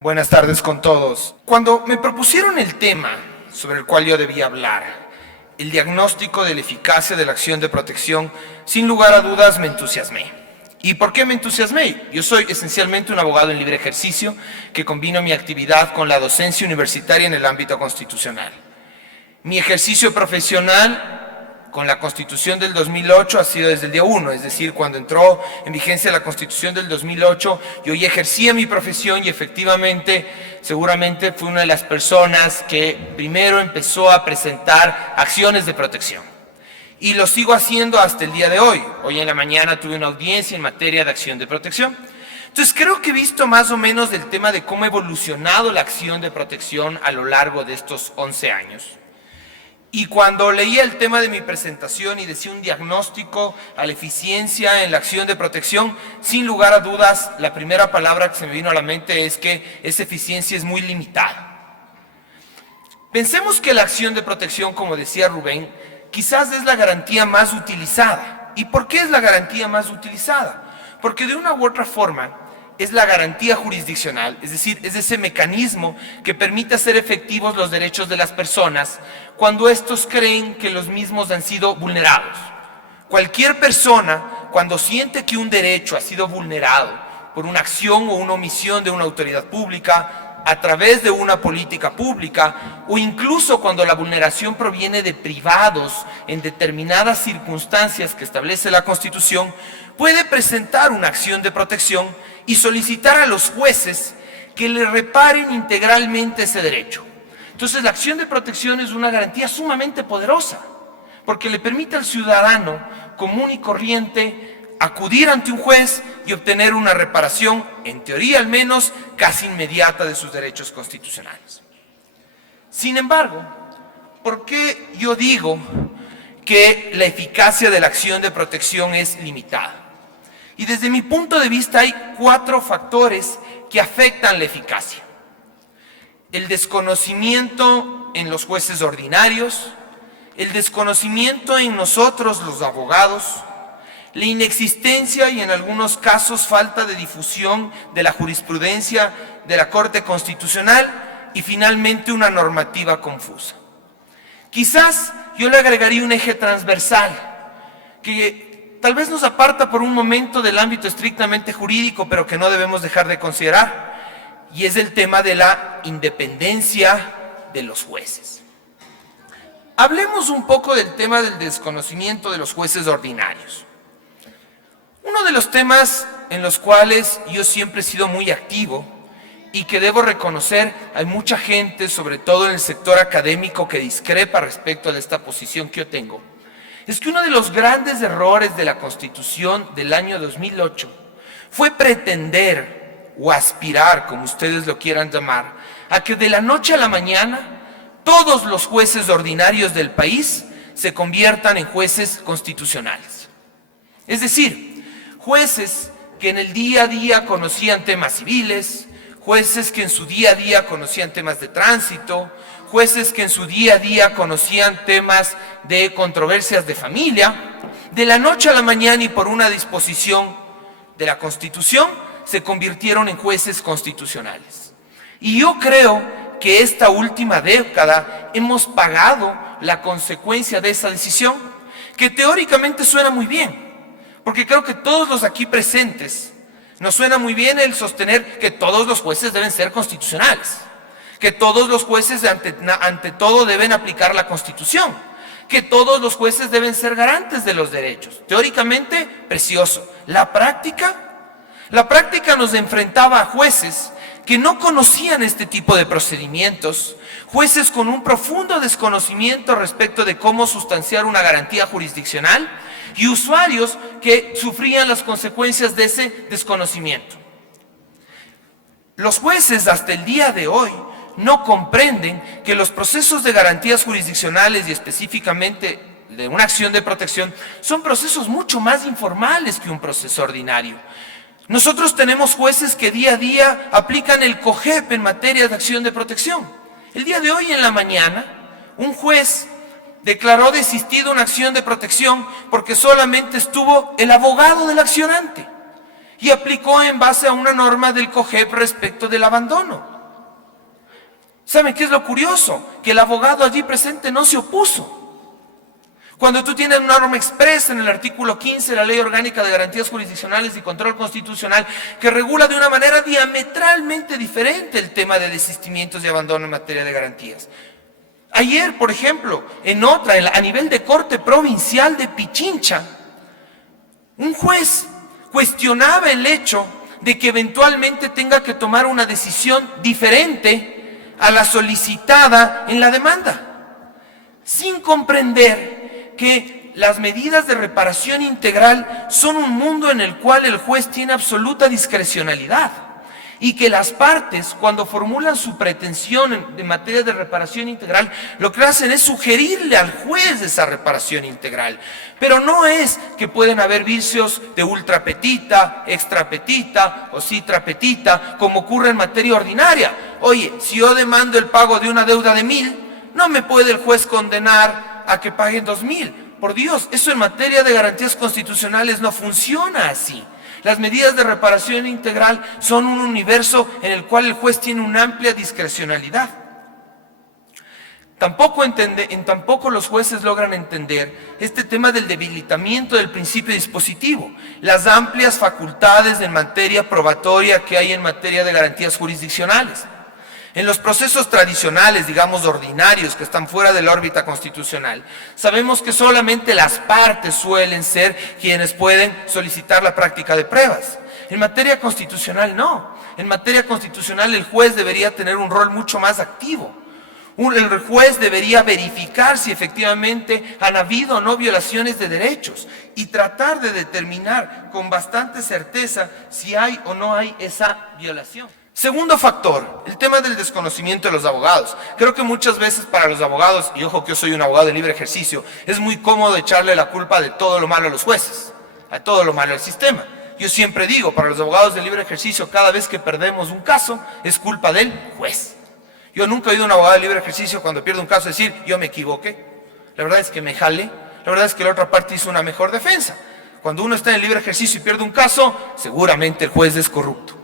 Buenas tardes con todos. Cuando me propusieron el tema sobre el cual yo debía hablar, el diagnóstico de la eficacia de la acción de protección, sin lugar a dudas me entusiasmé. ¿Y por qué me entusiasmé? Yo soy esencialmente un abogado en libre ejercicio que combino mi actividad con la docencia universitaria en el ámbito constitucional. Mi ejercicio profesional con la Constitución del 2008 ha sido desde el día 1, es decir, cuando entró en vigencia la Constitución del 2008, yo ya ejercía mi profesión y efectivamente, seguramente fui una de las personas que primero empezó a presentar acciones de protección. Y lo sigo haciendo hasta el día de hoy. Hoy en la mañana tuve una audiencia en materia de acción de protección. Entonces creo que he visto más o menos el tema de cómo ha evolucionado la acción de protección a lo largo de estos 11 años. Y cuando leía el tema de mi presentación y decía un diagnóstico a la eficiencia en la acción de protección, sin lugar a dudas, la primera palabra que se me vino a la mente es que esa eficiencia es muy limitada. Pensemos que la acción de protección, como decía Rubén, quizás es la garantía más utilizada. ¿Y por qué es la garantía más utilizada? Porque de una u otra forma es la garantía jurisdiccional, es decir, es ese mecanismo que permite hacer efectivos los derechos de las personas cuando estos creen que los mismos han sido vulnerados. Cualquier persona, cuando siente que un derecho ha sido vulnerado por una acción o una omisión de una autoridad pública, a través de una política pública, o incluso cuando la vulneración proviene de privados en determinadas circunstancias que establece la Constitución, puede presentar una acción de protección y solicitar a los jueces que le reparen integralmente ese derecho. Entonces, la acción de protección es una garantía sumamente poderosa, porque le permite al ciudadano común y corriente acudir ante un juez y obtener una reparación, en teoría al menos, casi inmediata de sus derechos constitucionales. Sin embargo, ¿por qué yo digo que la eficacia de la acción de protección es limitada? Y desde mi punto de vista hay 4 factores que afectan la eficacia. El desconocimiento en los jueces ordinarios, el desconocimiento en nosotros los abogados, la inexistencia y en algunos casos falta de difusión de la jurisprudencia de la Corte Constitucional y finalmente una normativa confusa. Quizás yo le agregaría un eje transversal que tal vez nos aparta por un momento del ámbito estrictamente jurídico, pero que no debemos dejar de considerar, y es el tema de la independencia de los jueces. Hablemos un poco del tema del desconocimiento de los jueces ordinarios. Uno de los temas en los cuales yo siempre he sido muy activo y que debo reconocer, hay mucha gente, sobre todo en el sector académico, que discrepa respecto a esta posición que yo tengo, es que uno de los grandes errores de la Constitución del año 2008 fue pretender o aspirar, como ustedes lo quieran llamar, a que de la noche a la mañana todos los jueces ordinarios del país se conviertan en jueces constitucionales. Es decir, jueces que en el día a día conocían temas civiles, jueces que en su día a día conocían temas de tránsito, jueces que en su día a día conocían temas de controversias de familia, de la noche a la mañana y por una disposición de la Constitución, se convirtieron en jueces constitucionales. Y yo creo que esta última década hemos pagado la consecuencia de esa decisión, que teóricamente suena muy bien, porque creo que todos los aquí presentes nos suena muy bien el sostener que todos los jueces deben ser constitucionales, que todos los jueces ante todo deben aplicar la Constitución, que todos los jueces deben ser garantes de los derechos. Teóricamente, precioso. La práctica nos enfrentaba a jueces que no conocían este tipo de procedimientos, jueces con un profundo desconocimiento respecto de cómo sustanciar una garantía jurisdiccional y usuarios que sufrían las consecuencias de ese desconocimiento. Los jueces hasta el día de hoy no comprenden que los procesos de garantías jurisdiccionales y específicamente de una acción de protección son procesos mucho más informales que un proceso ordinario. Nosotros tenemos jueces que día a día aplican el COGEP en materia de acción de protección. El día de hoy en la mañana, un juez declaró desistida una acción de protección porque solamente estuvo el abogado del accionante. y aplicó en base a una norma del COGEP respecto del abandono. ¿Saben qué es lo curioso? Que el abogado allí presente no se opuso. Cuando tú tienes una norma expresa en el artículo 15 de la Ley Orgánica de Garantías Jurisdiccionales y Control Constitucional que regula de una manera diametralmente diferente el tema de desistimientos y abandono en materia de garantías. Ayer, por ejemplo, a nivel de Corte Provincial de Pichincha, un juez cuestionaba el hecho de que eventualmente tenga que tomar una decisión diferente a la solicitada en la demanda, sin comprender que las medidas de reparación integral son un mundo en el cual el juez tiene absoluta discrecionalidad y que las partes, cuando formulan su pretensión en materia de reparación integral, lo que hacen es sugerirle al juez esa reparación integral. Pero no es que pueden haber vicios de ultrapetita, extrapetita o citrapetita, como ocurre en materia ordinaria. Oye, si yo demando el pago de una deuda de 1,000, no me puede el juez condenar a que paguen 2,000. Por Dios, eso en materia de garantías constitucionales no funciona así. Las medidas de reparación integral son un universo en el cual el juez tiene una amplia discrecionalidad. Tampoco los jueces logran entender este tema del debilitamiento del principio dispositivo, las amplias facultades en materia probatoria que hay en materia de garantías jurisdiccionales. En los procesos tradicionales, digamos ordinarios, que están fuera de la órbita constitucional, sabemos que solamente las partes suelen ser quienes pueden solicitar la práctica de pruebas. En materia constitucional no. En materia constitucional el juez debería tener un rol mucho más activo. El juez debería verificar si efectivamente han habido o no violaciones de derechos y tratar de determinar con bastante certeza si hay o no hay esa violación. Segundo factor, el tema del desconocimiento de los abogados. Creo que muchas veces para los abogados, y ojo que yo soy un abogado de libre ejercicio, es muy cómodo echarle la culpa de todo lo malo a los jueces, a todo lo malo al sistema. Yo siempre digo, para los abogados de libre ejercicio, cada vez que perdemos un caso, es culpa del juez. Yo nunca he oído a un abogado de libre ejercicio cuando pierde un caso decir, yo me equivoqué, la verdad es que me jalé, la verdad es que la otra parte hizo una mejor defensa. Cuando uno está en el libre ejercicio y pierde un caso, seguramente el juez es corrupto.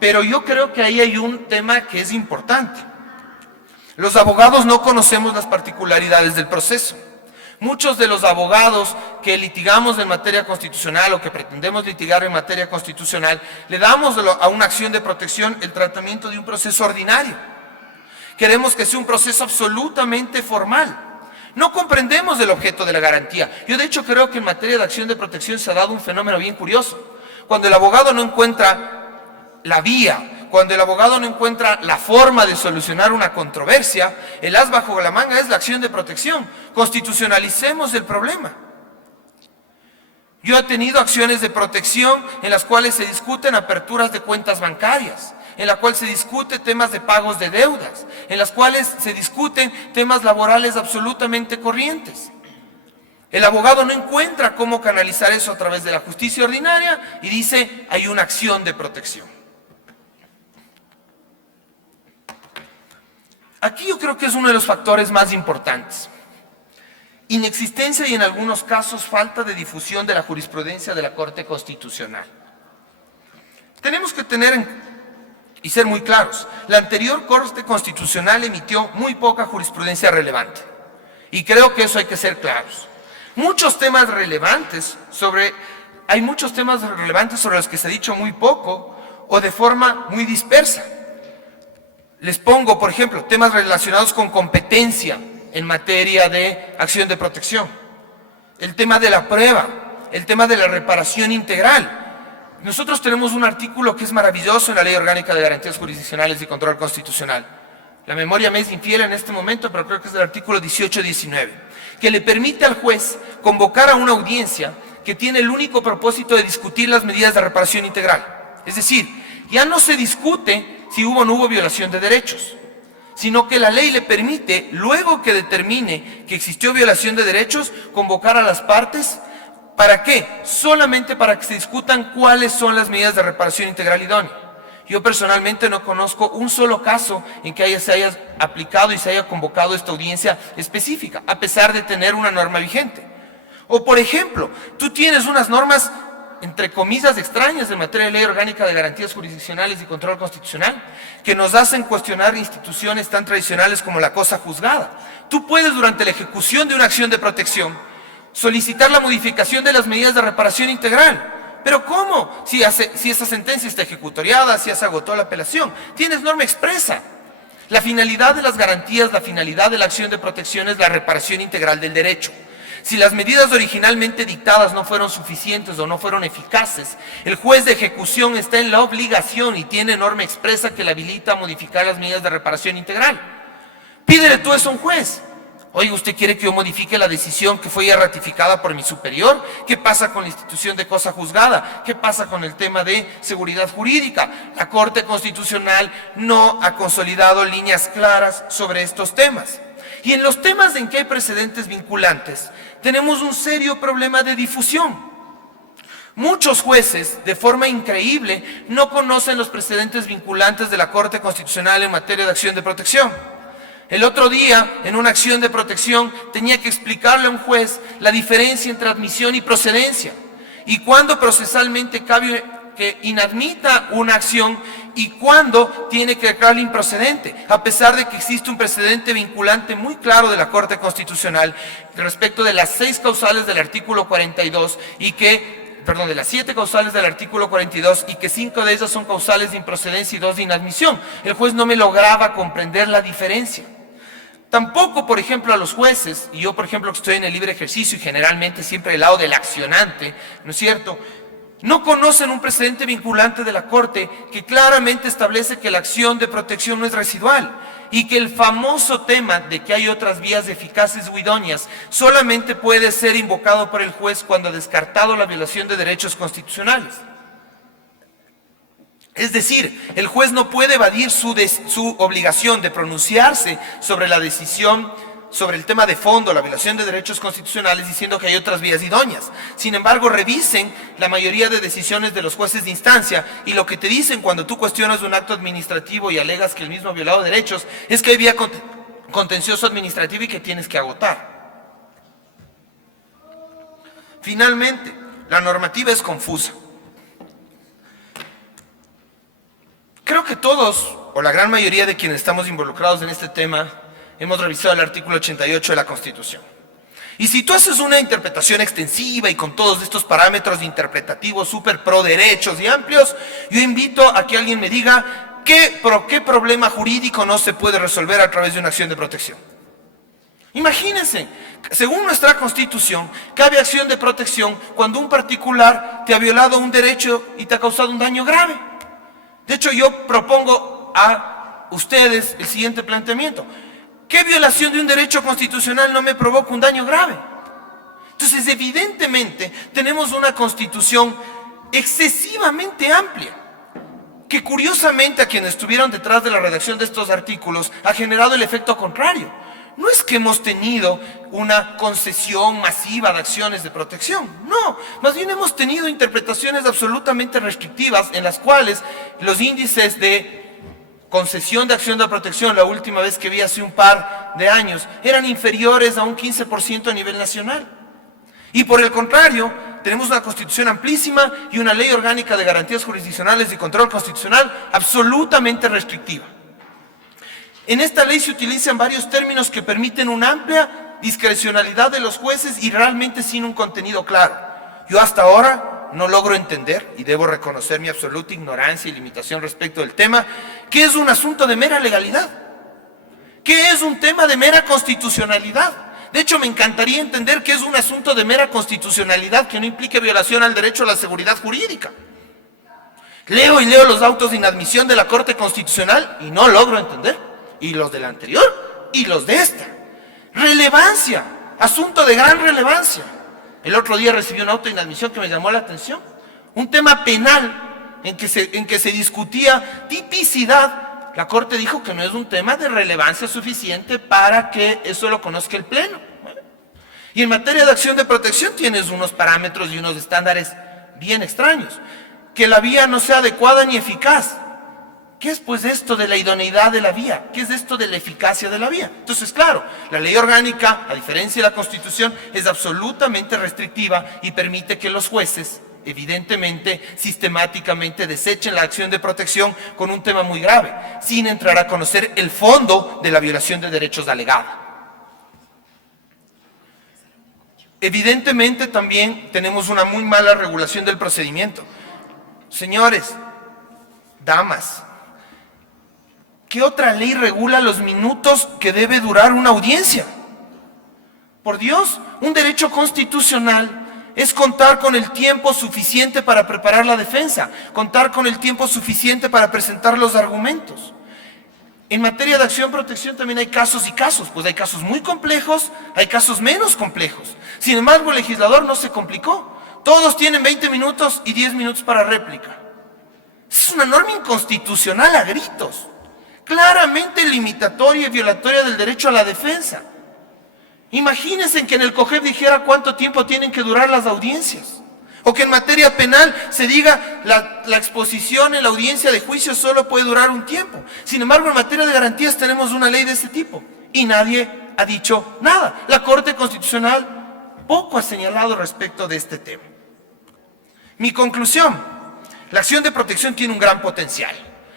Pero yo creo que ahí hay un tema que es importante. Los abogados no conocemos las particularidades del proceso. Muchos de los abogados que litigamos en materia constitucional o que pretendemos litigar en materia constitucional, le damos a una acción de protección el tratamiento de un proceso ordinario. Queremos que sea un proceso absolutamente formal. No comprendemos el objeto de la garantía. Yo de hecho creo que en materia de acción de protección se ha dado un fenómeno bien curioso. Cuando el abogado no encuentra la vía, cuando el abogado no encuentra la forma de solucionar una controversia, el as bajo la manga es la acción de protección. Constitucionalicemos el problema. Yo he tenido acciones de protección en las cuales se discuten aperturas de cuentas bancarias, en la cual se discute temas de pagos de deudas, en las cuales se discuten temas laborales absolutamente corrientes. El abogado no encuentra cómo canalizar eso a través de la justicia ordinaria y dice, hay una acción de protección. Aquí yo creo que es uno de los factores más importantes. Inexistencia y en algunos casos falta de difusión de la jurisprudencia de la Corte Constitucional. Tenemos que y ser muy claros. La anterior Corte Constitucional emitió muy poca jurisprudencia relevante. Y creo que eso hay que ser claros. Hay muchos temas relevantes sobre los que se ha dicho muy poco o de forma muy dispersa. Les pongo, por ejemplo, temas relacionados con competencia en materia de acción de protección, el tema de la prueba, el tema de la reparación integral. Nosotros tenemos un artículo que es maravilloso en la Ley Orgánica de Garantías Jurisdiccionales y Control Constitucional. La memoria me es infiel en este momento, pero creo que es el artículo 18-19, que le permite al juez convocar a una audiencia que tiene el único propósito de discutir las medidas de reparación integral. Es decir, ya no se discute si hubo o no hubo violación de derechos, sino que la ley le permite, luego que determine que existió violación de derechos, convocar a las partes. ¿Para qué? Solamente para que se discutan cuáles son las medidas de reparación integral idónea. Yo personalmente no conozco un solo caso en que se haya aplicado y se haya convocado esta audiencia específica, a pesar de tener una norma vigente. O por ejemplo, tú tienes unas normas entre comillas, extrañas en materia de ley orgánica de garantías jurisdiccionales y control constitucional, que nos hacen cuestionar instituciones tan tradicionales como la cosa juzgada. Tú puedes, durante la ejecución de una acción de protección, solicitar la modificación de las medidas de reparación integral. ¿Pero cómo? Si esa sentencia está ejecutoriada, si ya se agotó la apelación. Tienes norma expresa. La finalidad de las garantías, la finalidad de la acción de protección es la reparación integral del derecho. Si las medidas originalmente dictadas no fueron suficientes o no fueron eficaces, el juez de ejecución está en la obligación y tiene norma expresa que le habilita a modificar las medidas de reparación integral. Pídele tú eso a un juez. Oye, ¿usted quiere que yo modifique la decisión que fue ya ratificada por mi superior? ¿Qué pasa con la institución de cosa juzgada? ¿Qué pasa con el tema de seguridad jurídica? La Corte Constitucional no ha consolidado líneas claras sobre estos temas. Y en los temas en que hay precedentes vinculantes, tenemos un serio problema de difusión. Muchos jueces, de forma increíble, no conocen los precedentes vinculantes de la Corte Constitucional en materia de acción de protección. El otro día, en una acción de protección, tenía que explicarle a un juez la diferencia entre admisión y procedencia, y cuándo procesalmente cabe que inadmita una acción y cuándo tiene que declararla improcedente, a pesar de que existe un precedente vinculante muy claro de la Corte Constitucional respecto de las 6 causales del artículo 42 de las 7 causales del artículo 42 y que 5 de ellas son causales de improcedencia y 2 de inadmisión. El juez no me lograba comprender la diferencia. Tampoco, por ejemplo, a los jueces, y yo, por ejemplo, que estoy en el libre ejercicio y generalmente siempre del lado del accionante, ¿no es cierto?, no conocen un precedente vinculante de la Corte que claramente establece que la acción de protección no es residual y que el famoso tema de que hay otras vías eficaces o idóneas solamente puede ser invocado por el juez cuando ha descartado la violación de derechos constitucionales. Es decir, el juez no puede evadir su obligación de pronunciarse sobre la decisión, sobre el tema de fondo, la violación de derechos constitucionales, diciendo que hay otras vías idóneas. Sin embargo, revisen la mayoría de decisiones de los jueces de instancia y lo que te dicen cuando tú cuestionas un acto administrativo y alegas que el mismo ha violado derechos es que hay vía contencioso administrativo y que tienes que agotar. Finalmente, la normativa es confusa. Creo que todos, o la gran mayoría de quienes estamos involucrados en este tema, hemos revisado el artículo 88 de la Constitución. Y si tú haces una interpretación extensiva y con todos estos parámetros interpretativos súper pro derechos y amplios, yo invito a que alguien me diga qué problema jurídico no se puede resolver a través de una acción de protección. Imagínense, según nuestra Constitución, cabe acción de protección cuando un particular te ha violado un derecho y te ha causado un daño grave. De hecho, yo propongo a ustedes el siguiente planteamiento. ¿Qué violación de un derecho constitucional no me provoca un daño grave? Entonces, evidentemente, tenemos una Constitución excesivamente amplia, que curiosamente a quienes estuvieron detrás de la redacción de estos artículos ha generado el efecto contrario. No es que hemos tenido una concesión masiva de acciones de protección, no, más bien hemos tenido interpretaciones absolutamente restrictivas en las cuales los índices de concesión de acción de protección, la última vez que vi hace un par de años, eran inferiores a un 15% a nivel nacional. Y por el contrario, tenemos una Constitución amplísima y una ley orgánica de garantías jurisdiccionales y control constitucional absolutamente restrictiva. En esta ley se utilizan varios términos que permiten una amplia discrecionalidad de los jueces y realmente sin un contenido claro. Yo hasta ahora no logro entender, y debo reconocer mi absoluta ignorancia y limitación respecto del tema, ¿qué es un asunto de mera legalidad? ¿Qué es un tema de mera constitucionalidad? De hecho, me encantaría entender qué es un asunto de mera constitucionalidad que no implique violación al derecho a la seguridad jurídica. Leo los autos de inadmisión de la Corte Constitucional y no logro entender. Y los de la anterior y los de esta. Relevancia, asunto de gran relevancia. El otro día recibí un auto de inadmisión que me llamó la atención. Un tema penal en que se discutía tipicidad. La Corte dijo que no es un tema de relevancia suficiente para que eso lo conozca el Pleno. Y en materia de acción de protección tienes unos parámetros y unos estándares bien extraños. Que la vía no sea adecuada ni eficaz. ¿Qué es pues esto de la idoneidad de la vía? ¿Qué es esto de la eficacia de la vía? Entonces, claro, la ley orgánica, a diferencia de la Constitución, es absolutamente restrictiva y permite que los jueces evidentemente, sistemáticamente desechen la acción de protección con un tema muy grave, sin entrar a conocer el fondo de la violación de derechos alegada. Evidentemente también tenemos una muy mala regulación del procedimiento. Señores, damas, ¿qué otra ley regula los minutos que debe durar una audiencia? Por Dios, un derecho constitucional es contar con el tiempo suficiente para preparar la defensa, contar con el tiempo suficiente para presentar los argumentos. En materia de acción-protección también hay casos y casos, pues hay casos muy complejos, hay casos menos complejos. Sin embargo, el legislador no se complicó. Todos tienen 20 minutos y 10 minutos para réplica. Es una norma inconstitucional a gritos, claramente limitatoria y violatoria del derecho a la defensa. Imagínense que en el COGEP dijera cuánto tiempo tienen que durar las audiencias. O que en materia penal se diga la exposición en la audiencia de juicio solo puede durar un tiempo. Sin embargo, en materia de garantías tenemos una ley de ese tipo y nadie ha dicho nada. La Corte Constitucional poco ha señalado respecto de este tema. Mi conclusión: la acción de protección tiene un gran potencial.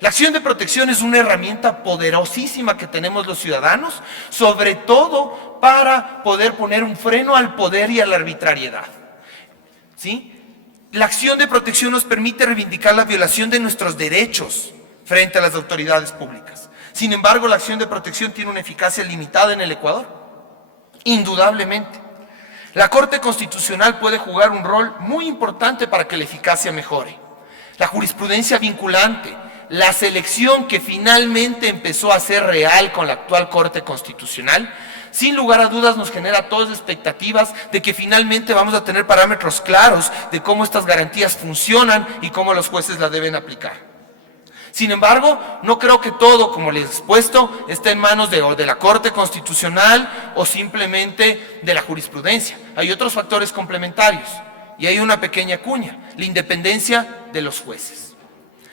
La acción de protección es una herramienta poderosísima que tenemos los ciudadanos, sobre todo para poder poner un freno al poder y a la arbitrariedad. ¿Sí? La acción de protección nos permite reivindicar la violación de nuestros derechos frente a las autoridades públicas. Sin embargo, la acción de protección tiene una eficacia limitada en el Ecuador, indudablemente. La Corte Constitucional puede jugar un rol muy importante para que la eficacia mejore. La jurisprudencia vinculante, la selección que finalmente empezó a ser real con la actual Corte Constitucional, sin lugar a dudas nos genera todas expectativas de que finalmente vamos a tener parámetros claros de cómo estas garantías funcionan y cómo los jueces las deben aplicar. Sin embargo, no creo que todo, como les he expuesto, esté en manos de la Corte Constitucional o simplemente de la jurisprudencia. Hay otros factores complementarios y hay una pequeña cuña: la independencia de los jueces.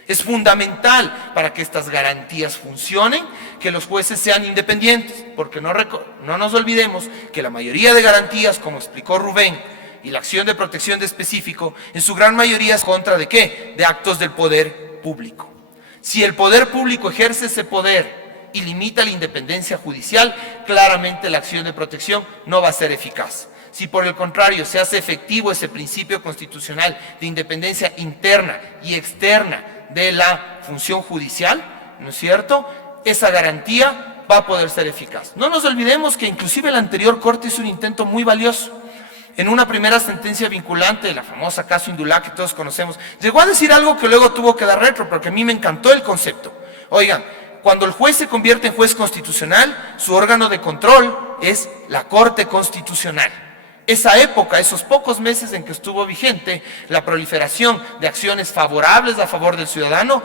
Es fundamental para que estas garantías funcionen que los jueces sean independientes, porque no nos olvidemos que la mayoría de garantías, como explicó Rubén, y la acción de protección de específico, en su gran mayoría es contra ¿de qué? De actos del poder público. Si el poder público ejerce ese poder y limita la independencia judicial, claramente la acción de protección no va a ser eficaz. Si por el contrario se hace efectivo ese principio constitucional de independencia interna y externa de la función judicial, ¿no es cierto?, esa garantía va a poder ser eficaz. No nos olvidemos que inclusive la anterior Corte hizo un intento muy valioso. En una primera sentencia vinculante, la famosa caso Indulá que todos conocemos, llegó a decir algo que luego tuvo que dar retro, porque a mí me encantó el concepto. Oigan, cuando el juez se convierte en juez constitucional, su órgano de control es la Corte Constitucional. Esa época, esos pocos meses en que estuvo vigente, la proliferación de acciones favorables a favor del ciudadano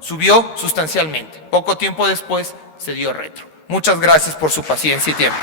subió sustancialmente. Poco tiempo después se dio retro. Muchas gracias por su paciencia y tiempo.